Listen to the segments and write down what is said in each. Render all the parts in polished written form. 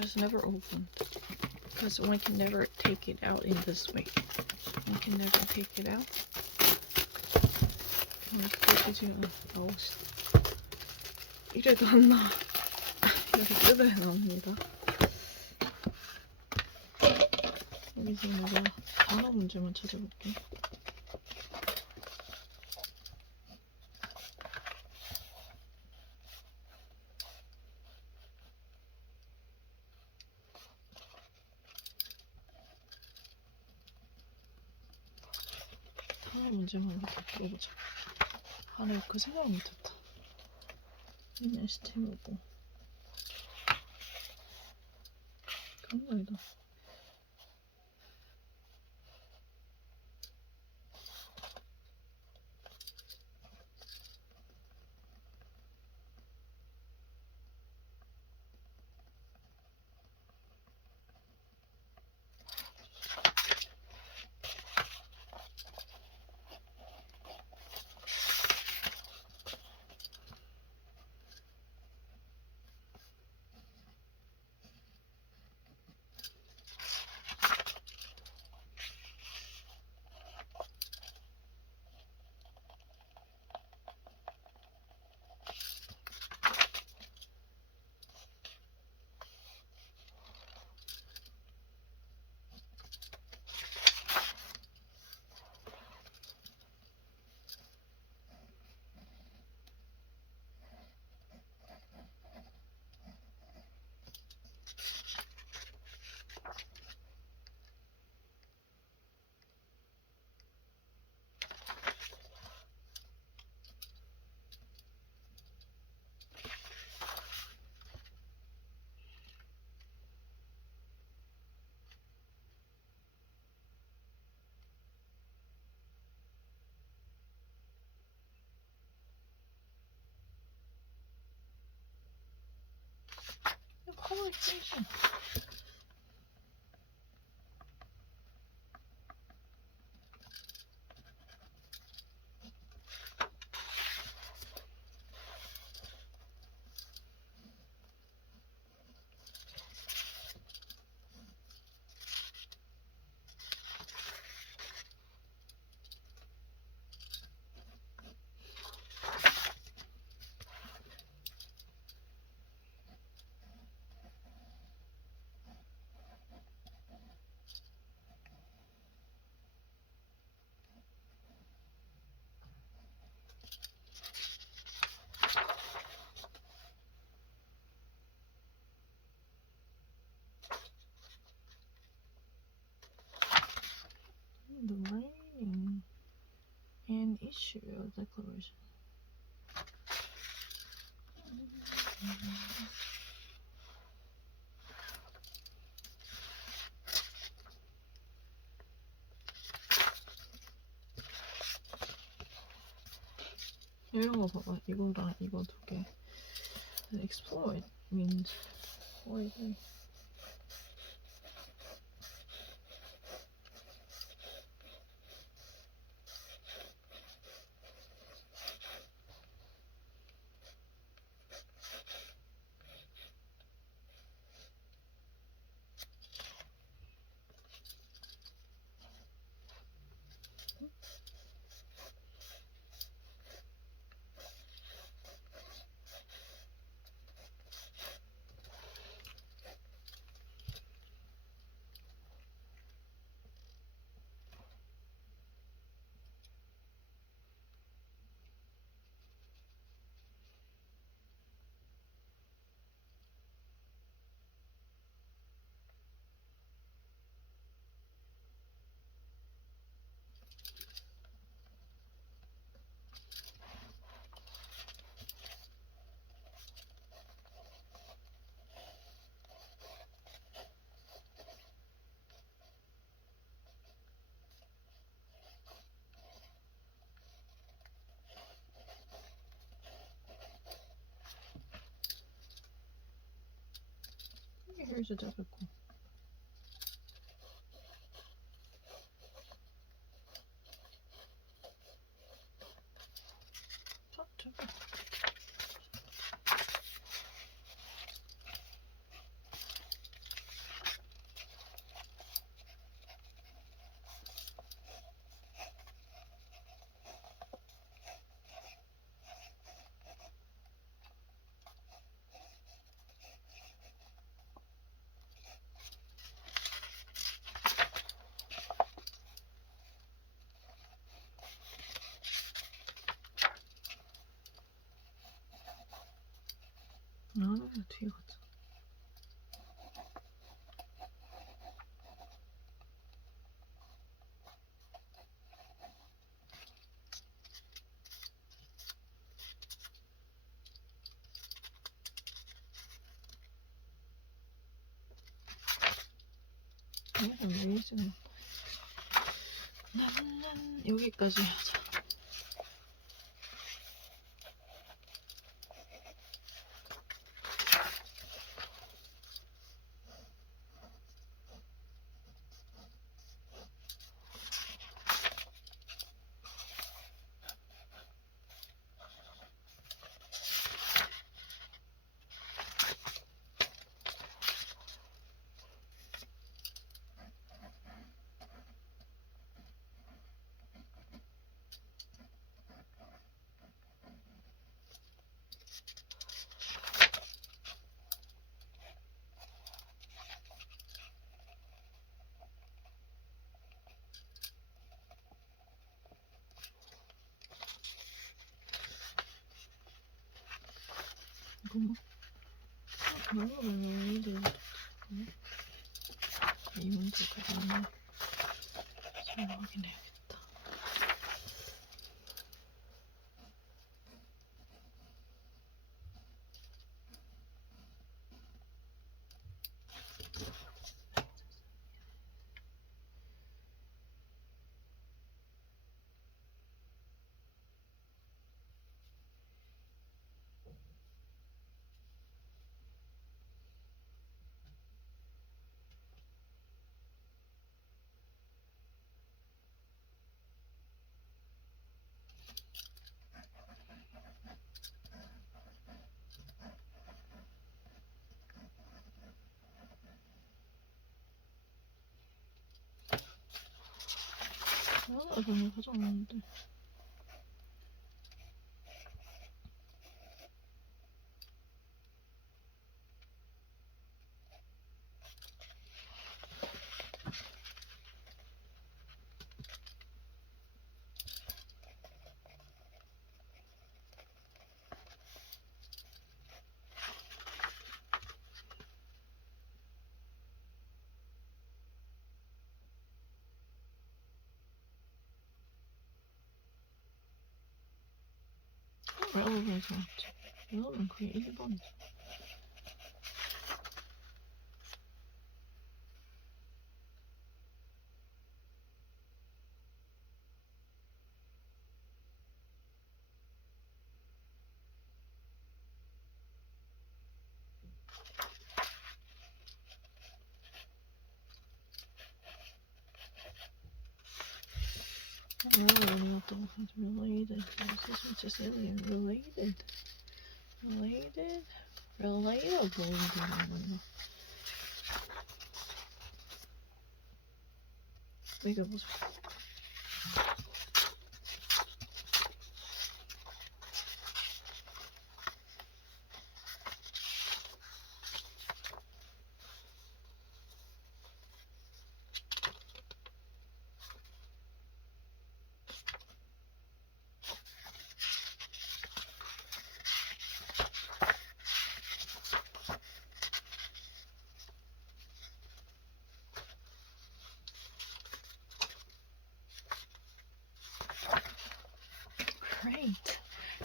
has never opened. Because one can never take it out in this way. One can never take it out. 이렇게 지금 나오시. 이래도 안 나와. 이렇게 뜯어야 나옵니다. 여기서 내가 단어 문제만 찾아볼게. 단어 문제만 이렇게 풀어보자. 아, 내가 그 생각 못했다. 맨날 스템이고. 그런 거 아니다. 컬러를 띄우자. The writing and issue declaration. 이런 거 봐봐. 이거랑 이거 두 개. Exploit means holiday. Here's a typical. 뒤에 가자. 위에서는 여기까지 하자. 이거 이들 이 문제가 너무 잘 확인해야겠다. 너무 가져왔는데. relevant에서 왔지. 이거는 그게 1번이지. Related. This is just alien. Related. Relatable. 이게 뭐지?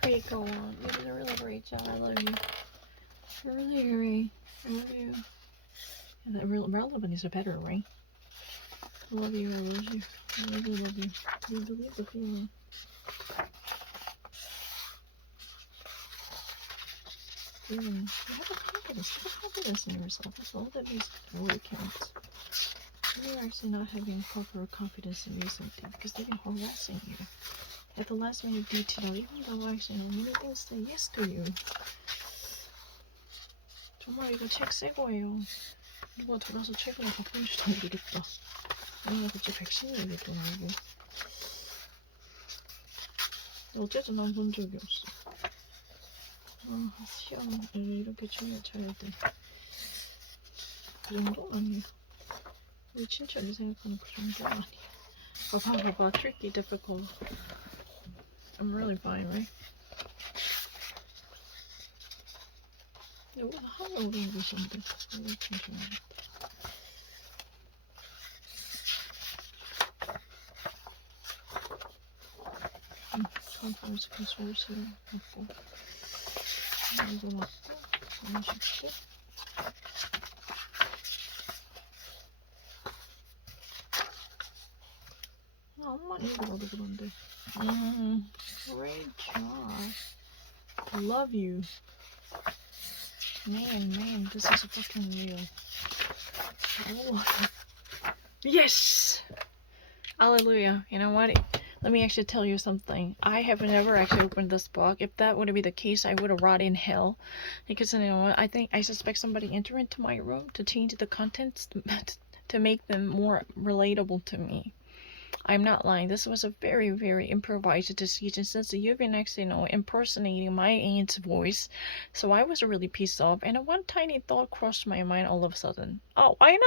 Great, go on. You did a really great job. I love you. Really great. I love you. And that relevant is a better, right? I love you. I love you. I really love you. You believe the feeling. You have a confidence. Have a confidence in yourself. That's all that really counts. You're actually not having proper confidence in you something because they've been harassing you. At the last minute detail, even though actually many things say yes to you. 정말 이거 책 새 거예요. 누가 들어서 책을 바꾼지도 모르겠다. 아니면 그치 백신을 얘기도 알고. 어쨌든 난 본 적이 없어. 시험을 이렇게 잘 돼. 그 정도는 아니야. 우리 친척이 생각하는 그 정도는 아니야. 봐봐. Tricky, difficult. I'm really fine, right? 여기서 하늘 오르는 곳인데 왜 이렇게 좋아하겠다. 컨퍼런스 컨소스를 넣고 이거 넣고 30개 엄마 읽어봐도 그런데 great job. Love you. Man, this is fucking real. Oh. Yes! Hallelujah. You know what? Let me actually tell you something. I have never actually opened this book. If that would be the case, I would have rotted in hell. Because, you know, I suspect somebody entered into my room to change the contents to make them more relatable to me. I'm not lying. This was a very, very improvised decision since you've been actually, you know, impersonating my aunt's voice. So I was really pissed off, and one tiny thought crossed my mind all of a sudden. Oh, I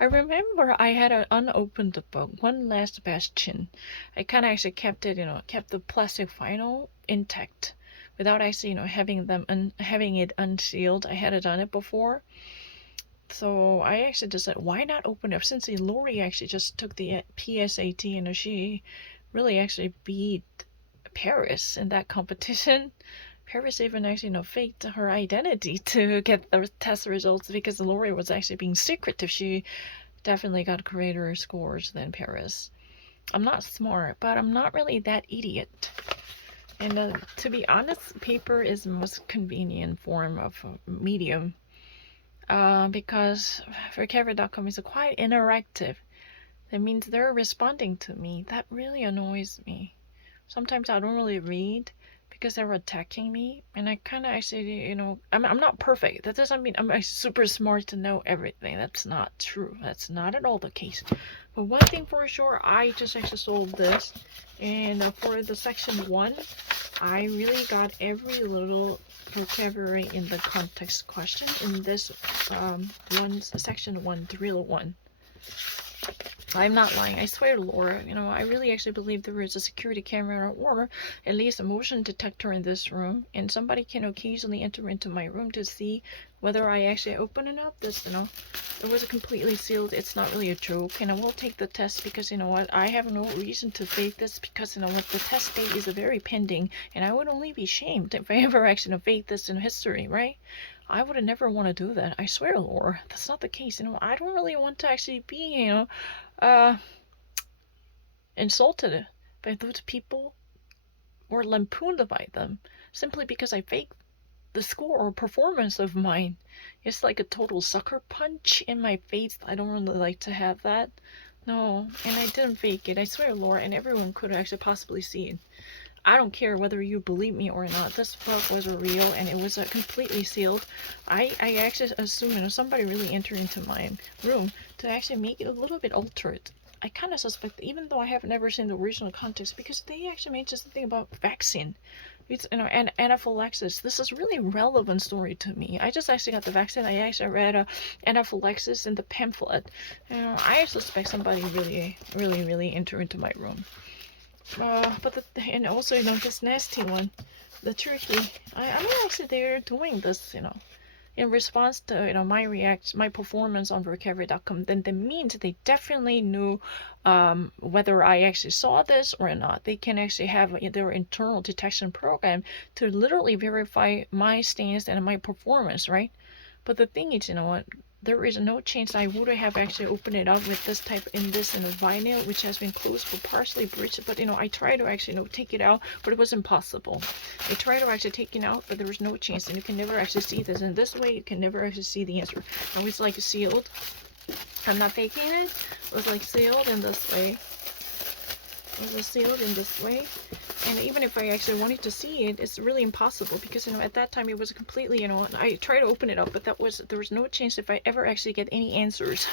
remember I had an unopened book, One Last Bastion. I kind of actually kept it, you know, kept the plastic vinyl intact without actually, you know, having it unsealed. I had done it before. So I actually just said, why not open up? Since Lori actually just took the PSAT and she really actually beat Paris in that competition. Paris even actually, you know, faked her identity to get the test results because Lori was actually being secretive. She definitely got greater scores than Paris. I'm not smart, but I'm not really that idiot. And to be honest, paper is the most convenient form of medium. Because Vocabulary.com is quite interactive. That means they're responding to me. That really annoys me. Sometimes I don't really read because they're attacking me, and I kind of actually, you know, I'm not perfect. That doesn't mean I'm super smart to know everything. That's not true. That's not at all the case. But one thing for sure, I just actually solved this, and for the section 1, I really got every little vocabulary in the context question in this section 1, drill 1. I'm not lying. I swear to Laura, you know, I really actually believe there is a security camera or at least a motion detector in this room, and somebody can occasionally enter into my room to see whether I actually open it up. This, you know, it was completely sealed. It's not really a joke, and I will take the test because, you know what, I have no reason to fake this because, you know what, the test date is very pending, and I would only be shamed if I ever actually fake this in history, right? I would never want to do that. I swear, Laura, that's not the case. You know, I don't really want to actually be, you know, insulted by those people or lampooned by them simply because I faked the score or performance of mine. It's like a total sucker punch in my face. I don't really like to have that. No, and I didn't fake it. I swear, Laura, and everyone could actually possibly see it. I don't care whether you believe me or not. This book was real and it was completely sealed. I actually assume, you know, somebody really entered into my room to actually make it a little bit altered. I kind of suspect, even though I have never seen the original context, because they actually made just something about vaccine. It's, you know, and anaphylaxis. This is really relevant story to me. I just actually got the vaccine. I actually read anaphylaxis in the pamphlet. You know, I suspect somebody really entered into my room. And also, you know, this nasty one, the turkey. I mean, actually, they're doing this, you know, in response to, you know, my performance on Vocabulary.com. Then that means they definitely knew whether I actually saw this or not. They can actually have their internal detection program to literally verify my stance and my performance, right? But the thing is, you know what? There is no chance I would have actually opened it up with this type in a vinyl which has been closed but partially breached. But, you know, I tried to actually, you know, take it out, but it was impossible. I tried to actually take it out, but there was no chance, and you can never actually see this. And this way, you can never actually see the answer. Now it's like sealed. I'm not faking it. It was like sealed in this way. It was sealed in this way. And even if I actually wanted to see it, it's really impossible because, you know, at that time it was completely, you know, I tried to open it up, but there was no chance if I ever actually get any answers.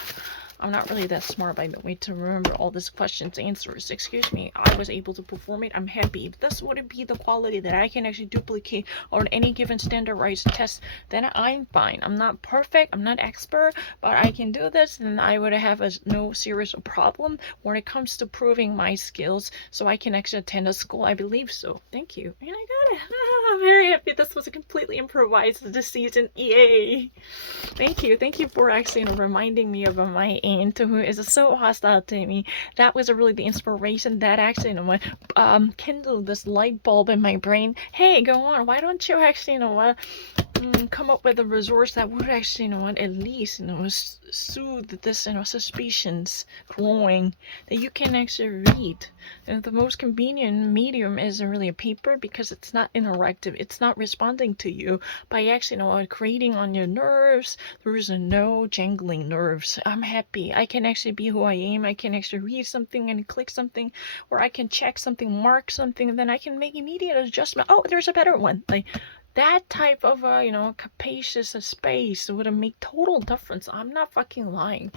I'm not really that smart, by the way, to remember all these questions, answers. Excuse me. I was able to perform it. I'm happy. If this wouldn't be the quality that I can actually duplicate on any given standardized test, then I'm fine. I'm not perfect. I'm not expert, but I can do this, and I would have no serious problem when it comes to proving my skills, so I can actually attend a school. I believe so. Thank you. And I got it. I'm very happy. This was a completely improvised this season. Yay! Thank you. Thank you for actually reminding me of my aunt who is so hostile to me. That was really the inspiration that actually kindled this light bulb in my brain. Hey, go on. Why don't you actually come up with a resource that would actually at least soothe this suspicions growing that you can actually read. And the most convenient medium is really a paper because it's not interactive. It's not responding to you by actually grating on your nerves. There is no jangling nerves. I'm happy. I can actually be who I am. I can actually read something and click something, or I can check something, mark something, and then I can make immediate adjustment. Oh, there's a better one. Like that type of capacious space would make total difference. I'm not fucking lying.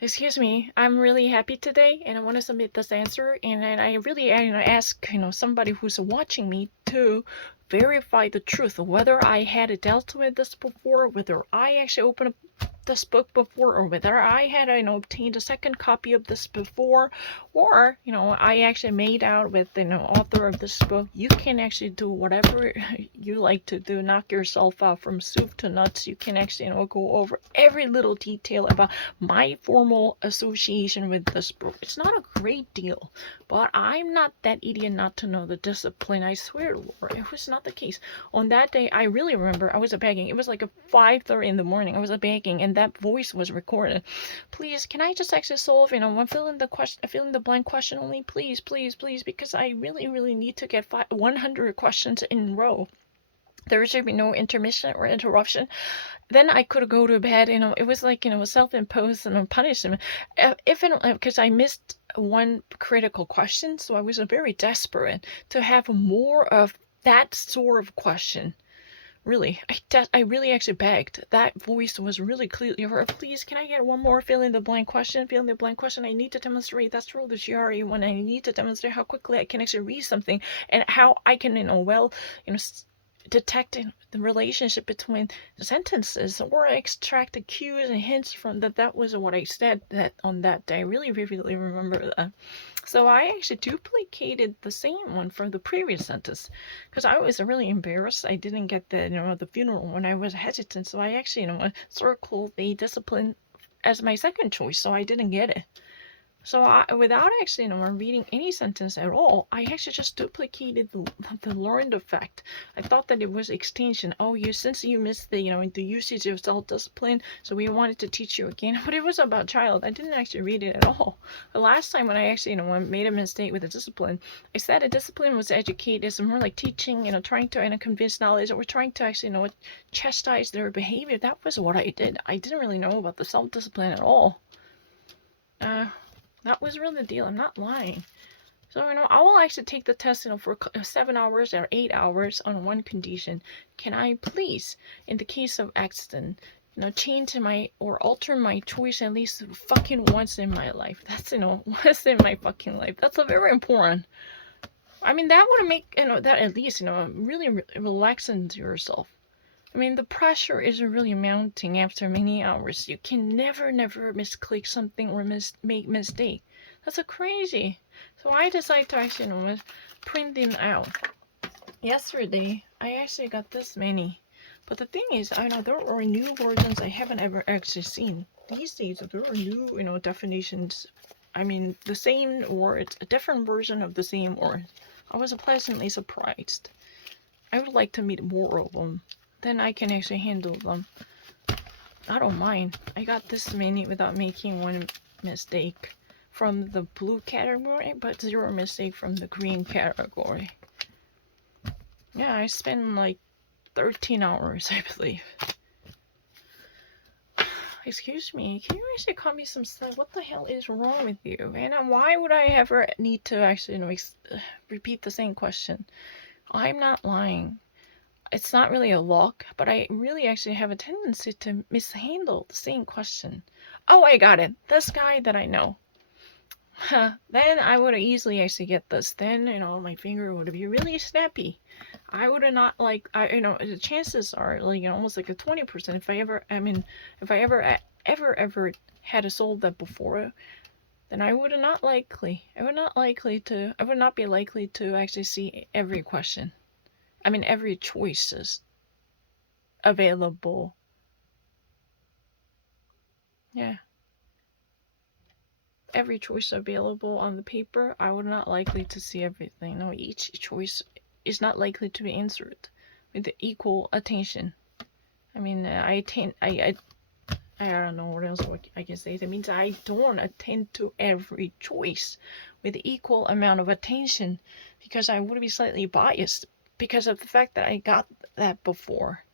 Excuse me, I'm really happy today, and I want to submit this answer, and I really ask somebody who's watching me to verify the truth, whether I had dealt with this before, whether I actually opened up this book before, or whether I had obtained a second copy of this before, or I actually made out with the author of this book. You can actually do whatever you like to do, knock yourself out from soup to nuts. You can actually go over every little detail about my formal association with this book. It's not a great deal, but I'm not that idiot not to know the discipline. I swear, Lord, it was not the case. On that day, I really remember I was begging. It was like a 5:30 in the morning. I was begging, and that voice was recorded. Please, can I just actually solve? I'm filling the blank question only. Please, please, please, because I really, really need to get 100 questions in a row. There should be no intermission or interruption. Then I could go to bed. It was like self-imposed punishment. Because I missed one critical question, so I was very desperate to have more of that sort of question. Really, I really actually begged. That voice was really clearly heard. Please, can I get one more fill in the blank question? Fill in the blank question. I need to demonstrate. That's rule the GRE when I need to demonstrate how quickly I can actually read something and how I can, detect the relationship between the sentences or extract the cues and hints from that. That was what I said that on that day. I really vividly remember that. So I actually duplicated the same one from the previous sentence because I was really embarrassed. I didn't get the funeral when I was hesitant. So I actually circled the discipline as my second choice. So I didn't get it. So without actually reading any sentence at all, I actually just duplicated the learned effect. I thought that it was extension. Oh, since you missed the the usage of self-discipline, so we wanted to teach you again. But it was about child. I didn't actually read it at all. The last time when I actually made a mistake with the discipline, I said a discipline was educate. It's more like teaching. Trying to convince knowledge, or trying to actually chastise their behavior. That was what I did. I didn't really know about the self-discipline at all. That was really the deal. I'm not lying. So, I will actually take the test, for 7 hours or 8 hours on one condition. Can I please, in the case of accident, change or alter my choice at least fucking once in my life? That's, once in my fucking life. That's very important. I mean, that would make, that at least, really relaxing to yourself. I mean, the pressure is really mounting after many hours. You can never misclick something or make mistake. That's crazy. So I decided to actually print them out. Yesterday, I actually got this many. But the thing is, I know there are new versions I haven't ever actually seen. These days, there are new, definitions. I mean, the same word, a different version of the same word. I was pleasantly surprised. I would like to meet more of them. Then I can actually handle them. I don't mind. I got this many without making one mistake from the blue category, but 0 mistake from the green category. Yeah, I spent like 13 hours, I believe. Excuse me, can you actually cut me some stuff? What the hell is wrong with you? And why would I ever need to actually repeat the same question? I'm not lying. It's not really a lock, but I really actually have a tendency to mishandle the same question. Oh, I got it. This guy that I know. Then I would easily actually get this. Then, my finger would be really snappy. I would have not like, the chances are like, almost like a 20%. If I ever had solved that before, then I would not be likely to actually see every question. Every choices available. Yeah. Every choice available on the paper, I would not likely to see everything. No, each choice is not likely to be answered with equal attention. I don't know what else I can say. That means I don't attend to every choice with equal amount of attention because I would be slightly biased because of the fact that I got that before.